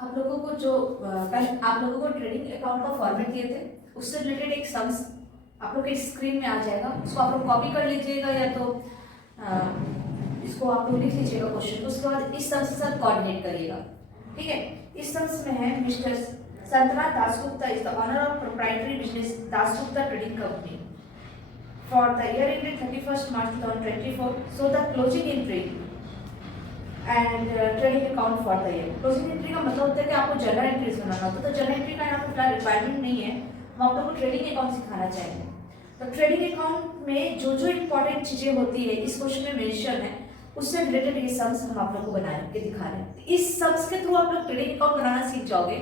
आप लोगों को जो कल आप लोगों को ट्रेडिंग अकाउंट का फॉर्मेट दिए थे, उससे रिलेटेड एक सम्स आप लोग के स्क्रीन में आ जाएगा। उसको आप लोग कॉपी कर लीजिएगा या तो इसको आप लोग लिख लीजिएगा क्वेश्चन। उसके बाद इस सम्स के साथ कोऑर्डिनेट करिएगा, ठीक है। इस सम्स में है mister Santanath Dasgupta is the owner of proprietary business Dasgupta trading company for the year ended 31st March 2024. So the closing entry and trading account for the year. Closing entry का मतलब होता है कि आपको जर्नल एंट्रीज बनाना होता है। तो जर्नल एंट्री का यहाँ पे फिलहाल रिक्वायरमेंट नहीं है, हम आप लोग को ट्रेडिंग अकाउंट सिखाना चाहेंगे। तो ट्रेडिंग अकाउंट में जो जो इंपॉर्टेंट चीजें होती है इस क्वेश्चन में मेंशन है, उससे रिलेटेड ये सम्स हम आप लोग को बना के दिखा रहे हैं। इस सम्स के थ्रू आप लोग ट्रेडिंग अकाउंट बनाना सीख जाओगे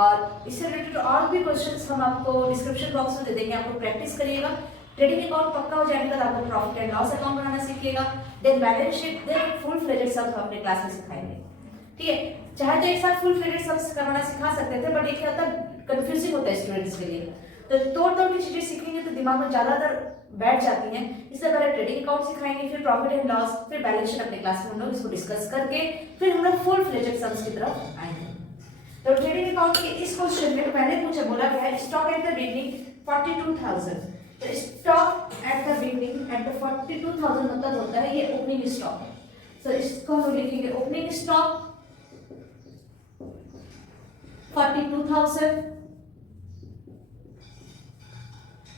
और इससे रिलेटेड और भी क्वेश्चंस हम आपको डिस्क्रिप्शन बॉक्स में दे देंगे, आपको प्रैक्टिस करिएगा। ट्रेडिंग अकाउंट पक्का हो जाने के बाद आपको प्रॉफिट एंड लॉस अकाउंट बनाना सीखिएगा, then balance sheet, then full fledged sums हम अपने क्लास में सिखाएंगे, ठीक है। चाहे तो एक साथ फुल फ्लेजेड सम्स करवाना सिखा सकते थे, बट एक क्या होता है कंफ्यूजिंग होता है स्टूडेंट्स के लिए। तो तोड़ तोड़ की चीजें सीखेंगे तो दिमाग में ज्यादातर बैठ जाती हैं, इसलिए पहले ट्रेडिंग अकाउंट सिखाएंगे, फिर प्रॉफिट एंड लॉस, फिर बैलेंस शीट अपने क्लास में हम लोग इसको डिस्कस करके फिर हम लोग फुल फ्लेजेड सम्स की तरफ आएंगे। तो ट्रेडिंग अकाउंट के इस क्वेश्चन में पहले मुझे बोला गया है स्टॉक एट द बिगनिंग 42,000। तो stock at the beginning at the 42,000 मतलब होता है ये ओपनिंग स्टॉक। सो इसको हम लिखेंगे ओपनिंग स्टॉक 42,000।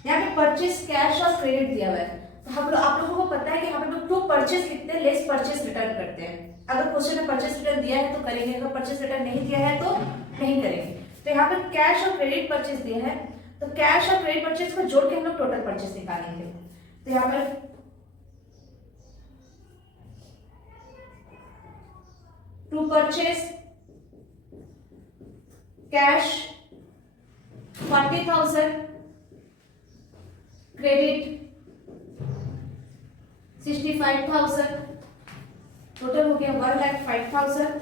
यहाँ पे परचेस कैश और क्रेडिट दिया हुआ है, तो हम लोग आप लोगों को पता है कि हम लोग टू परचेस लिखते हैं, लेस परचेस रिटर्न करते हैं। अगर क्वेश्चन में परचेस रिटर्न दिया है तो करेंगे, अगर परचेस रिटर्न नहीं दिया है तो नहीं करेंगे। तो यहाँ पे कैश और क्रेडिट परचेस दिया है, तो कैश और क्रेडिट परचेस को जोड़ के हम लोग टोटल परचेस निकालेंगे। तो यहाँ पर to purchase cash 40,000, credit 65,000, total हो गया 1,05,000।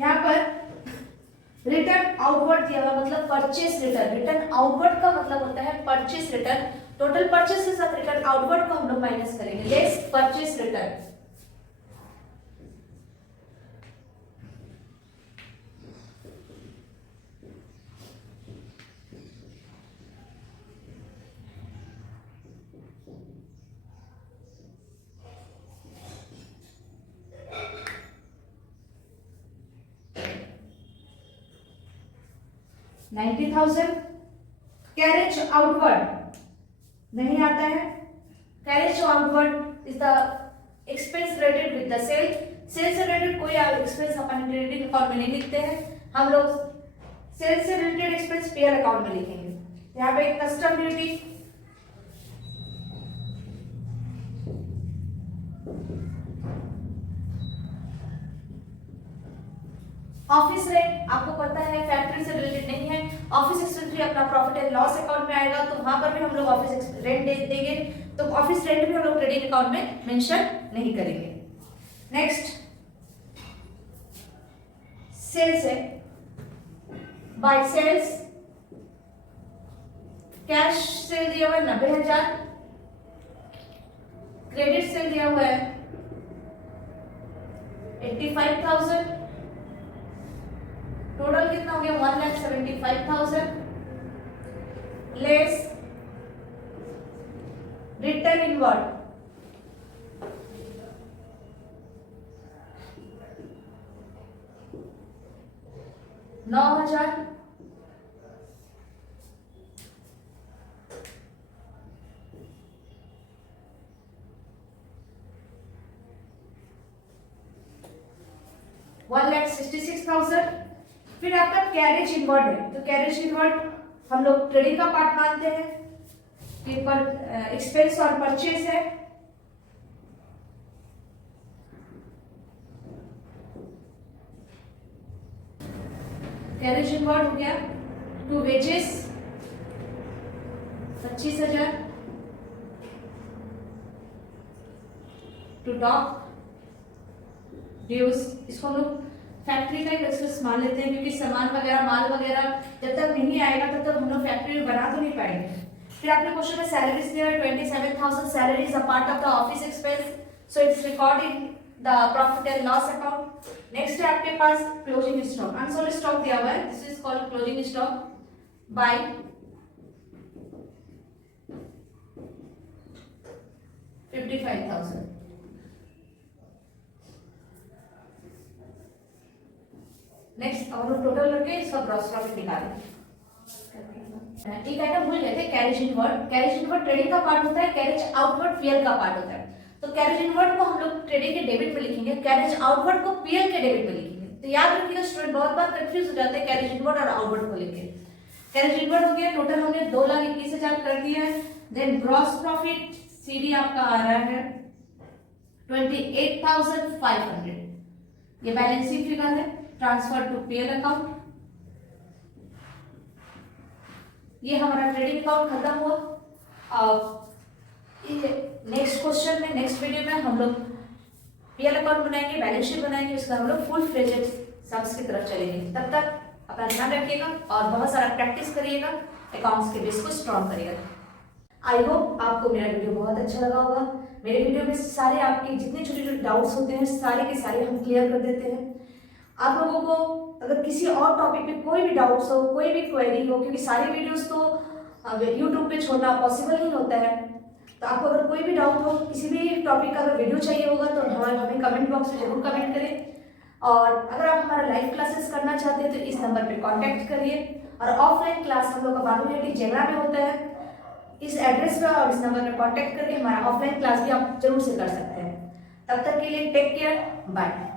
यहाँ पर रिटर्न आउटवर्ड दिया हुआ मतलब परचेस रिटर्न। रिटर्न आउटवर्ड का मतलब होता है परचेस रिटर्न। टोटल परचेस के साथ रिटर्न आउटवर्ड को हम लोग माइनस करेंगे, less purchase return. $90,000 carriage outward नहीं आता है। Carriage outward is the expense related with the sale. Sale से रिलेटेड कोई एक्सपेंस अपन ट्रेडिंग अकाउंट में नहीं लिखते हैं, हम लोग सेल से रिलेटेड एक्सपेंस पीएल अकाउंट में लिखेंगे। यहाँ पे कस्टम ड्यूटी, ऑफिस रेंट आपको पता है फैक्ट्री से रिलेटेड नहीं है, ऑफिस एक्सपेंस भी अपना प्रॉफिट एंड लॉस अकाउंट में आएगा, तो वहां पर भी हम लोग ऑफिस रेंट देंगे, तो ऑफिस रेंट भी हम लोग ट्रेडिंग अकाउंट में मेंशन नहीं करेंगे। नेक्स्ट सेल्स है, बाय सेल्स कैश सेल दिया हुआ है 90,000, क्रेडिट सेल दिया हुआ है 85,000, टोटल कितना हो गया 1,75,000, लेस रिटर्न इनवर्ड 9,000, $1,66,000। फिर आपका कैरेज इनवर्ड है, तो कैरेज इनवर्ड हम लोग ट्रेडिंग का पार्ट मानते हैं कि पर एक्सपेंस और परचेस है। कैरेज इनवर्ड हो गया to wages 25,000, to dock dues, इसको हम लोग फैक्ट्री का एक एक्सपेंस मान लेते हैं, क्योंकि सामान वगैरह माल वगैरह जब तक नहीं आएगा तब तक हम लोग फैक्ट्री में बना तो नहीं पाएंगे। फिर आपने क्वेश्चन में सैलरीज दिया 27,000 salary is a part of the office expense, so it's record in the profit and loss account. Next है आपके पास क्लोजिंग स्टॉक, अनसोल्ड स्टॉक दिया हुआ है, this is called closing stock by 55,000। Next और total करके इसका ग्रॉस प्रॉफिट निकालें। एक आइटम भूल गए थे, carriage inward. Carriage inward trading का पार्ट होता है, कैरेज आउटवर्ड पीएल का पार्ट होता है। तो कैरेज इनवर्ड को हम लोग ट्रेडिंग के डेबिट पे लिखेंगे, कैरेज आउटवर्ड को पीएल के डेबिट पे लिखेंगे। तो याद रखिएगा स्टूडेंट, बहुत बार कंफ्यूज हो जाते हैं कैरेज इनवर्ड और आउटवर्ड को लेके। कैरेज इनवर्ड हो गया, टोटल हमने 2,21,000 कर दिया है। देन ग्रॉस प्रॉफिट सीडी आपका आ रहा है 28,500। ये बैलेंस शीट फिगर है, ट्रांसफर टू पीएल अकाउंट। ये हमारा ट्रेडिंग अकाउंट खत्म हुआ। नेक्स्ट क्वेश्चन में, नेक्स्ट वीडियो में हम लोग पीएल अकाउंट बनाएंगे, बैलेंस शीट बनाएंगे, उसका हम लोग फुल फ्लेजेड सम्स की तरफ चलेंगे। तब तक अपना ध्यान रखिएगा और बहुत सारा प्रैक्टिस करिएगा, अकाउंट्स के बेस को स्ट्रॉन्ग करिएगा। आई होप आपको मेरा वीडियो बहुत अच्छा लगा होगा। मेरे वीडियो में सारे आपके जितने छोटे छोटे डाउट्स होते हैं सारे के सारे हम क्लियर कर देते हैं। आप लोगों को अगर किसी और टॉपिक पे कोई भी डाउट्स हो, कोई भी क्वेरी हो, क्योंकि सारे वीडियोस तो यूट्यूब पे छोड़ना पॉसिबल नहीं होता है, तो आपको अगर कोई भी डाउट हो, किसी भी टॉपिक का अगर वीडियो चाहिए होगा तो हमें कमेंट बॉक्स में जरूर कमेंट करें। और अगर आप हमारा लाइव क्लासेस करना चाहते हैं तो इस नंबर पे कांटेक्ट करिए। और ऑफलाइन क्लास हम लोग का बालूमाटी जेगरा में होता है, इस एड्रेस पर और इस नंबर पर कांटेक्ट करके हमारा ऑफलाइन क्लास भी आप जरूर से कर सकते हैं। तब तक के लिए टेक केयर, बाय।